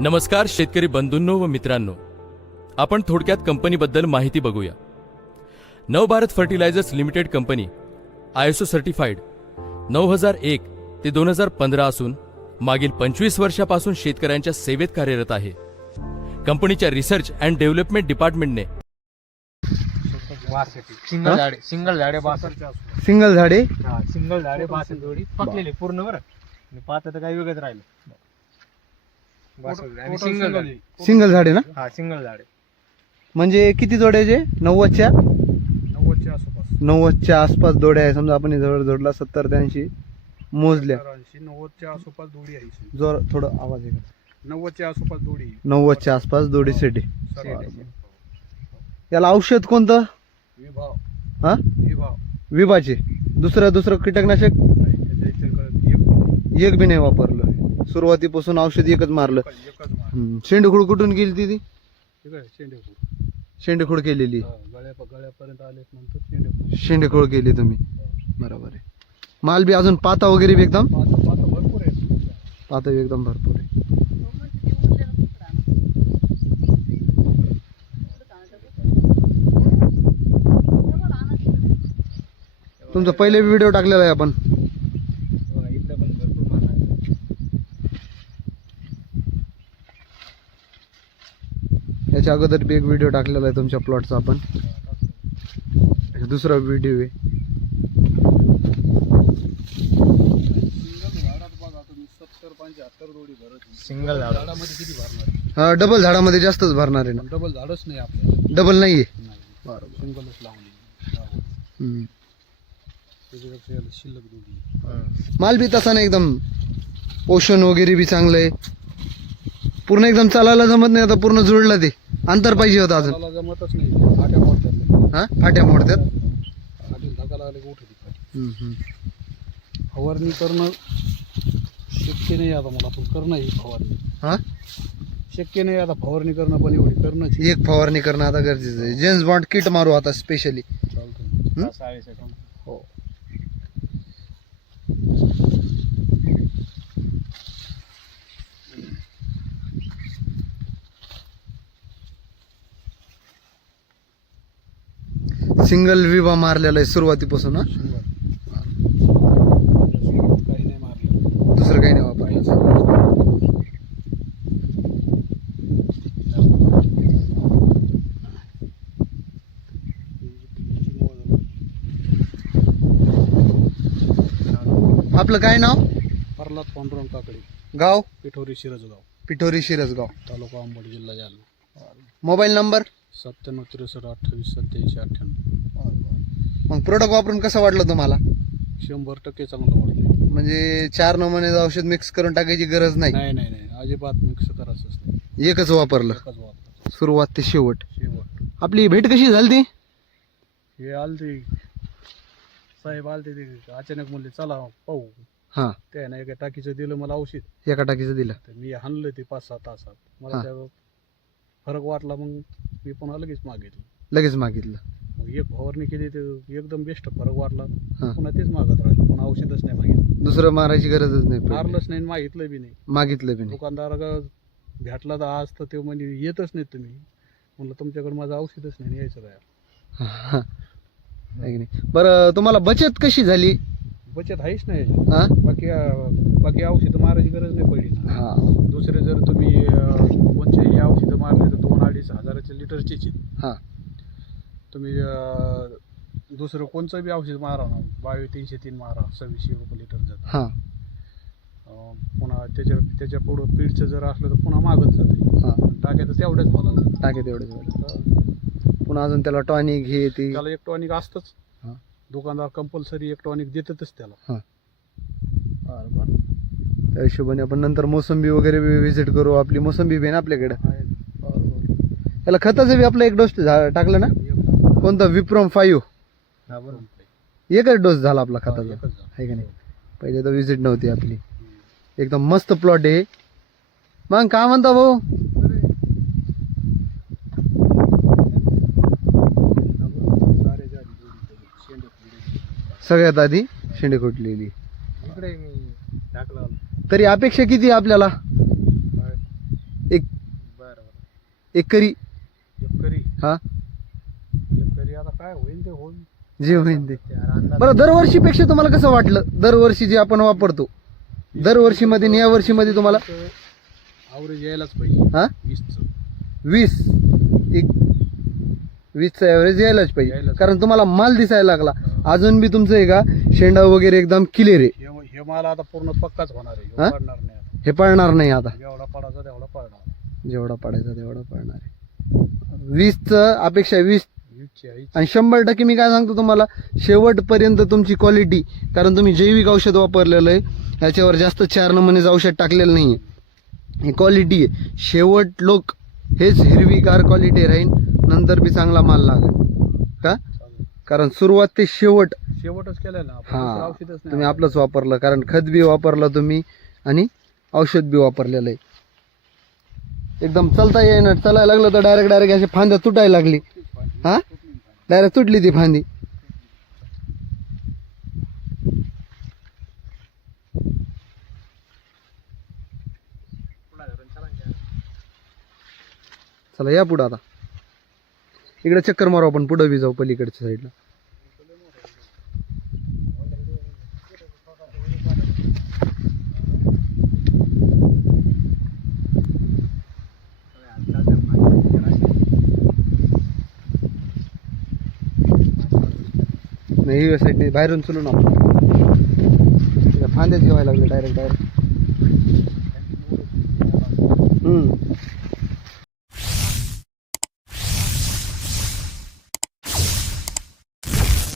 नमस्कार शेतकरी बंधूंनो व मित्रांनो, आपण थोडक्यात कंपनीबद्दल माहिती बघूया. Navbharat fertilisers limited company ISO certified 9001 ते 2015 असून मागील 25 वर्षापासून शेतकऱ्यांच्या सेवेत कार्यरत आहे. कंपनीच्या रिसर्च अँड डेव्हलपमेंट डिपार्टमेंटने सिंगल झाडे 62 सिंगल झाडे सिंगल झाडे 62 जोडी पकलेले पूर्ण बरं. आणि पात तर काही वेगळंच राहिलं. आणि सिंगल झाडे ना, हा सिंगल झाडे म्हणजे किती जोड्याचे? 90च्या 90च्या आसपास 90च्या आसपास जोड्या आहे. समजा आपण जवळ जोडला 70 ते 80 मोजल्या. 90च्या आसपास जोडी आहे. जोर थोडं आवाज आहे. 90च्या आसपास जोडी 90च्या आसपास जोडीसाठी. सर्व. याला औषध कोणतं? विभाव हा विभाव विभाचे. दुसरं कीटकनाशक त्याच्या इतर एक बी नाही वापरलं. सुरुवातीपासून औषध एकच मारलं. एकच मार. शेंडखुड कुठून गेली ती? शेंडेपूर शेंडखुड केलेली. गळ्यापर्यंत आले नंतर शेंडेपूर शेंडखोळ केली तुम्ही, बरोबर आहे. माल बी अजून पाता वगैरे बी एकदम पात भरपूर आहे. पाता बी एकदम भरपूर आहे. तुमचा पहिले व्हिडिओ टाकलेला आहे आपण. इकडे पण भरपूर माल आहे. याच्या अगोदर बी एक व्हिडिओ टाकलेला आहे तुमच्या प्लॉटचा आपण. दुसरा व्हिडिओ आहे. सिंगल झाडामध्ये किती भरणार? हा, डबल झाडामध्ये जास्तच भरणार आहे ना. डबल झाडच नाही आपल्याला. डबल नाहीये. सिंगलच लावली. त्याच्यापेक्षा याला शिल्लक दोघी. माल बी तसा नाही, एकदम पोषण वगैरे बी चांगलं आहे. पूर्ण एकदम चालायला जमत नाही. आता पूर्ण जुळलं ते. अंतर पाहिजे होतं अजून. मला जमतच नाही. फाट्या मोडतात. हा, फाट्या मोडतात. आधी धक्का लागले की उठत. फवारणी करणं शक्य नाही आता मला. पण करणं ही फवारणी हा, शक्य नाही आता. फवारणी करणं पण एवढी करणंच. एक फवारणी करणं आता गरजेचं आहे. जेम्स बॉन्ड किट मारू आता स्पेशली. चालतं. हो. सिंगल विवा मारलेला आहे सुरुवातीपासून. हा, काही नाही मारलं. दुसरं काही नाही वापरायचं. आपलं काय नाव? प्रल्हाद पांडुरंग काकडे, गाव? पिठोरी शिरसगाव, पिठोरी शिरसगाव, तालुका अंबड, जिल्हा जालना. Mobile number? 97 63 28 87 98. मग प्रोडक्ट वापरून कसं वाटलं तुम्हाला? 100% चांगलं वाटलं. म्हणजे 4 नमुन्याचं औषध मिक्स करून टाकायची गरज नाही. नाही अजिबात मिक्स करायचंच नाही. एकच वापरलं एकच वापरायचं सुरुवात ते शेवट. शेवट. आपली भेट कशी झाली ती? हे आलते साहेब, आलते ते अचानक म्हणले चला पाहू. हा, त्यानं एका टाकीचं दिलं मला औषध. एका टाकीचं दिलं. तर मी हाणलं ते 5-6 तासात. मला हा. त्या फरक वाटला. मग मी पुन्हा लगेच मागितलं. लगेच मागितलं. मग एक फवारणी केली तर एकदम बेस्ट फरक वाटला. हा. पुन्हा तेच मागत राहिलं. पुन्हा औषधच नाही मागितलं. दुसरं मारायची गरजच नाही पडली. मारलंच नाही, मागितलं बी नाही. मागितलं बी नाही. दुकानदार भेटला तर आज तर ते म्हणजे येतच नाही तुम्ही. म्हणलं तुमच्याकडे माझं औषधच नाही, यायचं काय. आहे की नाही? बरं, तुम्हाला बचत कशी झाली? बचत आहेच नाही. हा, बाकी औषधं मारायची गरज नाही पडली ना. हा, दुसरे जर तुम्ही कोणतेही औषधं मारले तर 2-2.5 हजाराचे लिटरचेच. हा, तुम्ही दुसरं कोणचं बी औषध मारा ना, 2200-303 मारा, 2600 रुपये लिटर जातं. हा, पुन्हा त्याच्या पुढं पीडचं जर असलं तर पुन्हा मागत जाते. हा. टाक्याचं तेवढ्याच मला. टाके तेवढेच झाले. पुन्हा अजून त्याला टॉनिक हे ती. त्याला एक टॉनिक असतंच. हा. दुकानदार कंपल्सरी एक टॉनिक देतातच त्याला. हा. बरं. त्या हिशोबाने आपण नंतर मोसंबी वगैरे विजिट करू. आपली मोसंबी बी आहे ना आपल्याकडे. याला खताचं बी आपला एक डोस टाकलं ना. कोणतं? विप्रम 5. एकच डोस झाला आपला खताचा, आहे का नाही? पहिले तर विजिट नव्हती आपली. एकदम मस्त प्लॉट आहे. मग काय म्हणता भाऊ? सगळ्यात आधी शेंडे खोटलेली. इकडे मी टाकला. तरी अपेक्षा किती आपल्याला? एकरी एकरी हा आता काय होईल ते होईल. जे होईल ते. बरं, दरवर्षीपेक्षा तुम्हाला कसं वाटलं? दरवर्षी जे आपण वापरतो दरवर्षी मध्ये आणि या वर्षी मध्ये तुम्हाला आवरेज यायलाच पाहिजे हा 20 20चा ॲव्हरेज यायलाच पाहिजे, यायलाच. कारण तुम्हाला माल दिसायला लागला. अजून बी तुमचं आहे का शेंडा वगैरे एकदम क्लिअर आहे. हे मला आता पूर्ण पक्काच होणार आहे. हा? ह्यो पडणार नाही आता. हे पळणार नाही आता, जेवढा पडायचा तेवढा पडणार. जेवढा पडायचा तेवढा पळणार आहे. 20चं अपेक्षा 20 20 आहे. आणि 100% मी काय सांगतो तुम्हाला, शेवटपर्यंत तुमची क्वालिटी, कारण तुम्ही जैविक औषध वापरलेलं आहे, ह्याच्यावर जास्त 4 नमुनेचं औषध टाकलेलं नाही आहे. ही क्वालिटी आहे. शेवट लोक हेच हिरवीगार क्वालिटी राहील, नंतर बी चांगला माल लागेल का, चालेल. कारण सुरुवात ते शेवट. शेवटच केलंय ना आपण. हा, दुसरं औषधच नाही. तुम्ही आपलंच वापरलं, कारण खत बी वापरलं तुम्ही आणि औषध बी वापरलेलं आहे. एकदम चलता येईना, चालायला लागलं तर डायरेक्ट अशी फांद्या तुटायला लागली. हा, डायरेक्ट तुटली ती फांदी. चला या पुढं आता, इकडे चक्कर मारू आपण, पुढं बी जाऊ पलीकडच्या साईडला. नाही, ही साईड नाही, बाहेरून चलू ना आपण. फांद्याच घेवायला लागले डायरेक्ट.